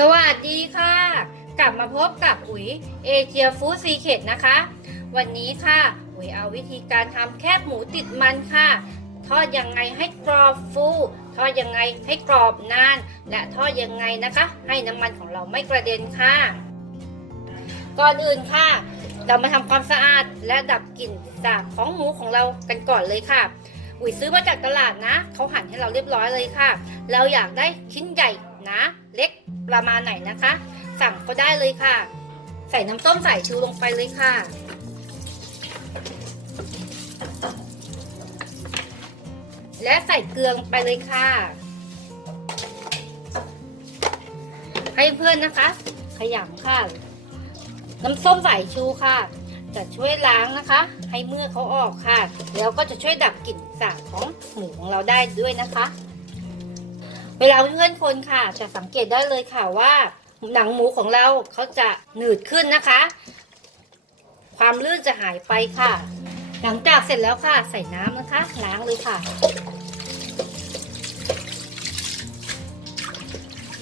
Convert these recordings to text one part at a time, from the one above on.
สวัสดีค่ะ กลับมาพบกับอุ๋ยเอเชียฟู้ดซีเคดนะคะ วันนี้ค่ะ อุ๋ยเอาวิธีการทำแคบหมูติดมันค่ะ ทอดยังไงให้กรอบฟูทอดยังไงให้กรอบนาน และทอดยังไงนะคะ ให้น้ำมันของเราไม่กระเด็นค่ะ ก่อนอื่นค่ะ เรามาทำความสะอาดและดับกลิ่นสาบของหมูของเรากันก่อนเลยค่ะอุ๋ยซื้อมาจากตลาดนะเขาหั่นให้เราเรียบร้อยเลยค่ะ เราอยากได้ชิ้นใหญ่ นะ เล็กประมาณไหนนะคะ สั่งก็ได้เลยค่ะ ใส่น้ำส้มสายชูลงไปเลยค่ะ และใส่เกลือลงไปเลยค่ะ ให้เพื่อนนะคะ ขยำค่ะ น้ำส้มสายชูค่ะจะช่วยล้างนะคะ ให้เมื่อเขาออกค่ะ แล้วก็จะช่วยดับกลิ่นสาบของหมูของเราได้ด้วยนะคะ เวลาเพื่อนๆคนค่ะ จะสังเกตได้เลยค่ะว่า หนังหมูของเราเขาจะหนืดขึ้นนะคะ ความลื่นจะหายไปค่ะ หลังจากเสร็จแล้วค่ะใส่น้ำนะคะล้างเลยค่ะ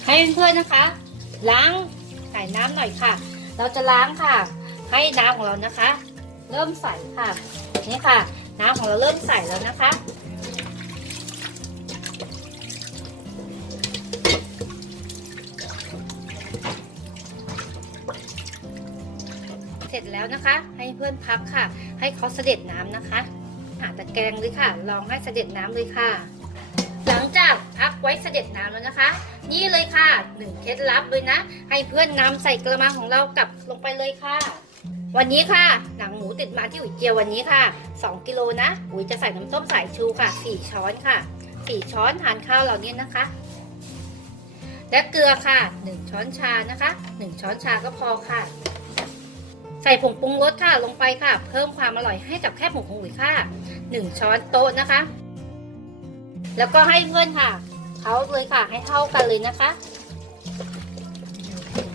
ให้เพื่อนๆนะคะ ล้างใส่น้ำหน่อยค่ะ เราจะล้างค่ะ ให้น้ำของเรานะคะ เริ่มใสค่ะนี่ค่ะ น้ำของเราเริ่มใสแล้วนะคะ จแล้วนะคะ ให้เพื่อนพักค่ะ ให้เขาเสด็จน้ำนะคะหาตะแกรงเลยค่ะ ลองให้เสด็จน้ำเลยค่ะ หลังจากพักไว้เสด็จน้ำแล้วนะคะ นี่เลยค่ะหนึ่งเคล็ดลับเลยนะ ให้เพื่อนนำใส่กระมังของเรากลับลงไปเลยค่ะ วันนี้ค่ะ หนังหมูติดมาที่อุ๋ยเจียววันนี้ค่ะ 2 กิโลนะอุ๋ยจะใส่น้ำส้มสายชูค่ะ 4 ช้อนค่ะ 4 ช้อนทานข้าวเหล่านี้นะคะและเกลือค่ะ 1 ช้อนชานะคะ 1 ช้อนชาก็พอค่ะ ใส่ผงปรุงรสค่ะลงไปค่ะ เพิ่มความอร่อยให้กับแคบหมูของอุ๋ยค่ะ1ช้อนโต๊ะนะคะ แล้วก็ให้เพื่อนค่ะเขาเลยค่ะ ให้เท่ากันเลยนะคะ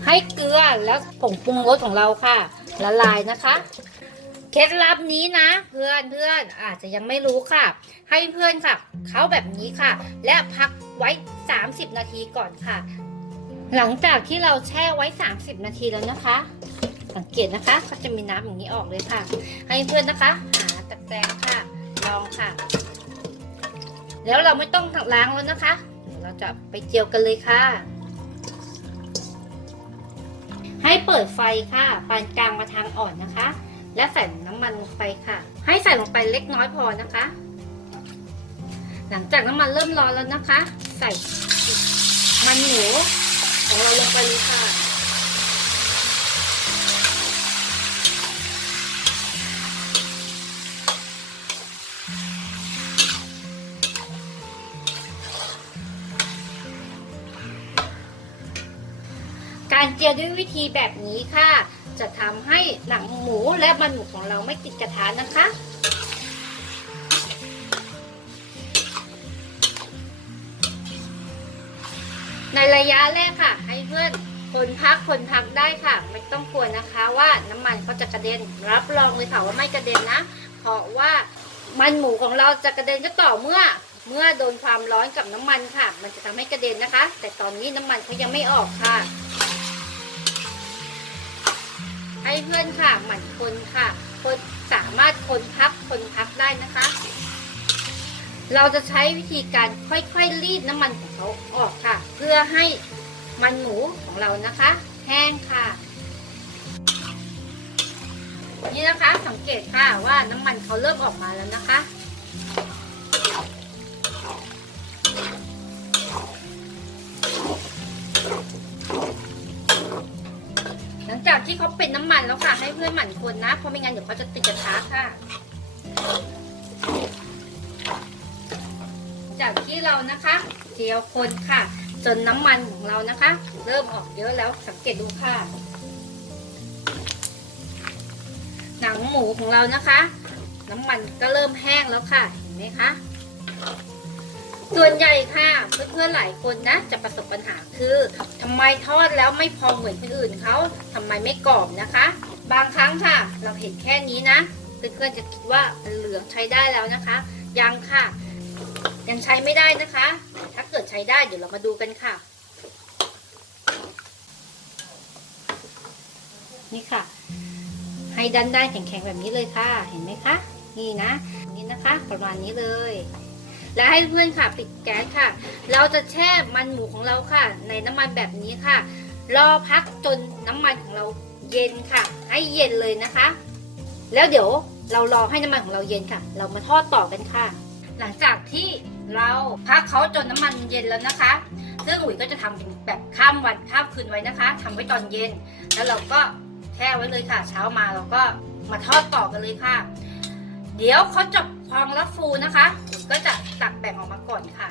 ให้เกลือแล้วผงปรุงรสของเราค่ะละลายนะคะเคล็ดลับนี้นะ เพื่อนเพื่อนอาจจะยังไม่รู้ค่ะ ให้เพื่อนค่ะเขาแบบนี้ค่ะ และพักไว้ 30 นาทีก่อนค่ะ หลังจากที่เราแช่ไว้ 30 นาทีแล้วนะคะ สังเกตนะคะก็จะมีน้ำอย่างนี้ออกเลยค่ะ ให้เพื่อนนะคะ หาตะแกรงค่ะ ลองค่ะ แล้วเราไม่ต้องล้างแล้วนะคะ เราจะไปเจียวกันเลยค่ะ ให้เปิดไฟค่ะปานกลางมาทางอ่อนนะคะ และใส่น้ำมันลงไปค่ะ ให้ใส่ลงไปเล็กน้อยพอนะคะ หลังจากน้ำมันเริ่มร้อนแล้วนะคะ ใส่มันหมูของเราลงไปเลยค่ะ การเจียวด้วยวิธีแบบนี้ค่ะ จะทำให้หนังหมูและมันหมูของเราไม่ติดกระทะนะคะในระยะแรกค่ะ ให้เพื่อนคนพักคนพักได้ค่ะ ไม่ต้องกลัวนะคะว่าน้ำมันเขาจะกระเด็นรับรองเลยค่ะว่าไม่กระเด็นนะ เพราะว่ามันหมูของเราจะกระเด็นก็ต่อเมื่อ เมื่อโดนความร้อนกับน้ำมันค่ะ มันจะทำให้กระเด็นนะคะ แต่ตอนนี้น้ำมันเขายังไม่ออกค่ะ ให้เพื่อนค่ะ หมั่นคนค่ะ คนสามารถคนพักคนพักได้นะคะ เราจะใช้วิธีการค่อยๆรีดน้ำมันของเขาออกค่ะ เพื่อให้มันหมูของเรานะคะ แห้งค่ะ นี่นะคะสังเกตค่ะว่าน้ำมันเขาเริ่มออกมาแล้วนะคะ ให้เพื่อนหมั่นคนนะ เพราะไม่งั้นเดี๋ยวเขาจะติดกระทะค่ะ จากที่เรานะคะเจียวคนค่ะ จนน้ำมันของเรานะคะ เริ่มออกเยอะแล้วสังเกตดูค่ะ หนังหมูของเรานะคะ น้ำมันก็เริ่มแห้งแล้วค่ะ เห็นไหมคะส่วนใหญ่ค่ะเพื่อนๆหลายคนนะ จะประสบปัญหาคือทำไมทอดแล้วไม่พองเหมือนคนอื่นเขาทำไมไม่กรอบนะคะ บางครั้งค่ะ เราเห็นแค่นี้นะ เพื่อนๆจะคิดว่าเหลืองใช้ได้แล้วนะคะ ยังค่ะ ยังใช้ไม่ได้นะคะ ถ้าเกิดใช้ได้เดี๋ยวเรามาดูกันค่ะ นี่ค่ะ ให้ด้านๆแข็งๆแบบนี้เลยค่ะ เห็นไหมคะ นี่นะ นี่นะคะ ประมาณนี้เลยและให้เพื่อนค่ะปิดแก๊สค่ะ เราจะแช่มันหมูของเราค่ะ ในน้ำมันแบบนี้ค่ะ รอพักจนน้ำมันของเรา เย็นค่ะ ให้เย็นเลยนะคะ แล้วเดี๋ยวเรารอให้น้ำมันของเราเย็นค่ะ เรามาทอดต่อกันค่ะ หลังจากที่เราพักเขาจนน้ำมันเย็นแล้วนะคะซึ่งอุ๋ยก็จะทำแบบข้ามวันข้ามคืนไว้นะคะทำไว้ตอนเย็น แล้วเราก็แช่ไว้เลยค่ะ เช้ามาเราก็มาทอดต่อกันเลยค่ะ เดี๋ยวเขาจะพองแล้วฟูนะคะอุ๋ยก็จะตักแบ่งออกมาก่อนค่ะ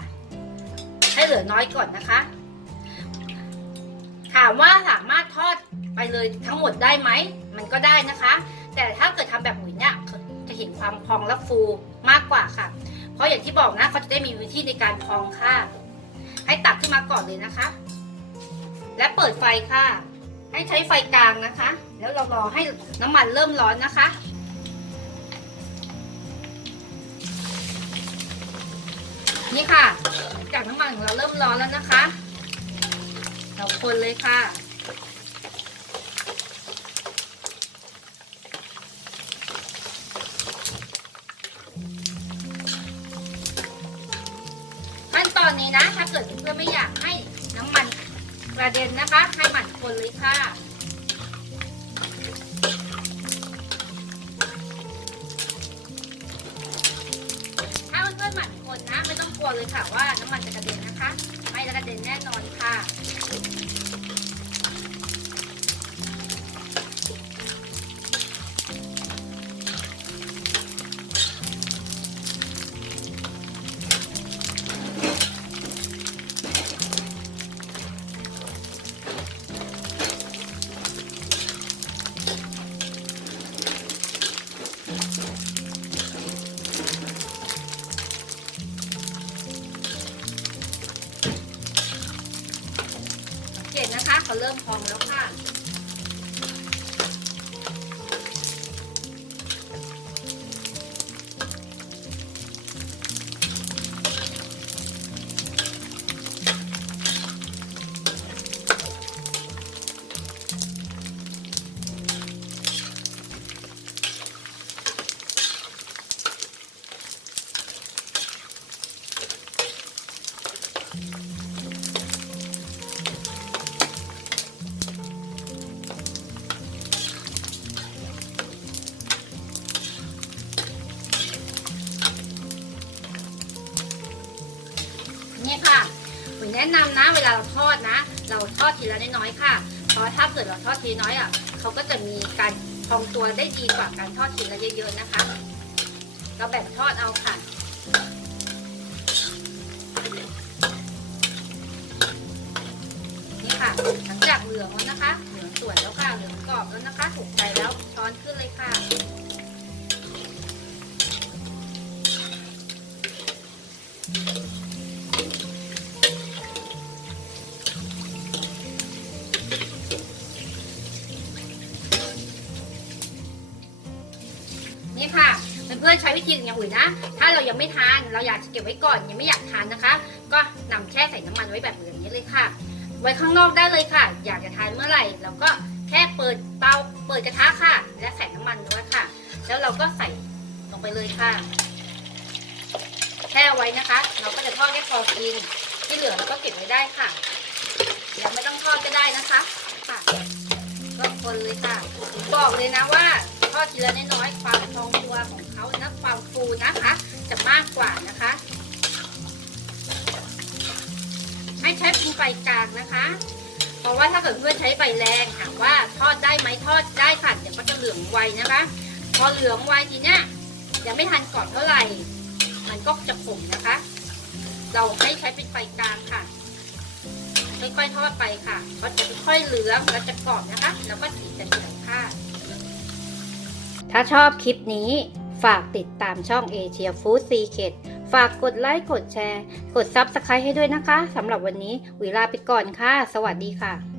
ให้เหลือน้อยก่อนนะคะ ถามว่าสามารถทอดไปเลยทั้งหมดได้ไหม มันก็ได้นะคะ แต่ถ้าเกิดทำแบบหมุยเนี่ยจะเห็นความพองและฟูมากกว่าค่ะ เพราะอย่างที่บอกนะเขาจะได้มีวิธีในการพองค่ะ ให้ตักขึ้นมาก่อนเลยนะคะ และเปิดไฟค่ะ ให้ใช้ไฟกลางนะคะ แล้วเรารอให้น้ำมันเริ่มร้อนนะคะนี่ค่ะ จากน้ำมันของเราเริ่มร้อนแล้วนะคะ เราคนเลยค่ะขั้นตอนนี้นะ ถ้าเกิดเพื่อนไม่อยากให้น้ำมันกระเด็นนะคะ ให้หมั่นคนเลยค่ะ เลยค่ะว่าน้ำมันจะกระเด็นนะคะ ไม่กระเด็นแน่นอนค่ะ ริ่มพองแล้วค่ะ นี่ค่ะหนูแนะนำนะเวลาเราทอดนะ เราทอดทีละน้อยๆค่ะ เพราะถ้าเกิดเราทอดทีน้อยอะเขาก็จะมีการพองตัวได้ดีกว่าการทอดทีละเยอะๆนะคะ เราแบ่งทอดเอาค่ะนี่ค่ะหลังจากเหลืองแล้วนะคะเหลืองสวยแล้วค่ะเหลืองกรอบแล้วนะคะถูกใจแล้วช้อนขึ้นเลยค่ะ นี่ค่ะเพื่อนๆใช้วิธีอย่างอื่นนะ ถ้าเรายังไม่ทานเราอยากจะเก็บไว้ก่อนยังไม่อยากทานนะคะ ก็นำแช่ใส่น้ำมันไว้แบบอย่างนี้เลยค่ะ ไว้ข้างนอกได้เลยค่ะ อยากจะทานเมื่อไหร่เราก็แค่เปิดเตาเปิดกระทะค่ะ และใส่น้ำมันไว้ค่ะ แล้วเราก็ใส่ลงไปเลยค่ะแช่ไว้นะคะ เราก็จะทอดแค่พอกินที่เหลือเราก็เก็บไว้ได้ค่ะแล้วไม่ต้องทอดก็ได้นะคะค่ะก็คนเลยค่ะบอกเลยนะว่า อดทีละน้อยๆความพองตัวของเขานะความฟูนะคะ จะมากกว่านะคะ ให้ใช้เป็นไฟกลางนะคะ เพราะว่าถ้าเกิดเพื่อนใช้ไฟแรงถามว่าทอดได้ไหมทอดได้ค่ะเดี๋ยวก็จะเหลืองไวนะคะ พอเหลืองไวทีเนี้ยยังไม่ทันกรอบเท่าไหร่ มันก็จะขมนะคะ เราให้ใช้เป็นไฟกลางค่ะค่อยๆทอดไปค่ะ ก็จะค่อยๆเหลืองแล้วจะกรอบนะคะ แล้วก็สีจะเหลืองค่ะ ถ้าชอบคลิปนี้ฝากติดตามช่อง Asia Food Secret ฝากกดไลค์ กดแชร์ กด Subscribe ให้ด้วยนะคะสำหรับวันนี้วีลาไปก่อนค่ะ สวัสดีค่ะ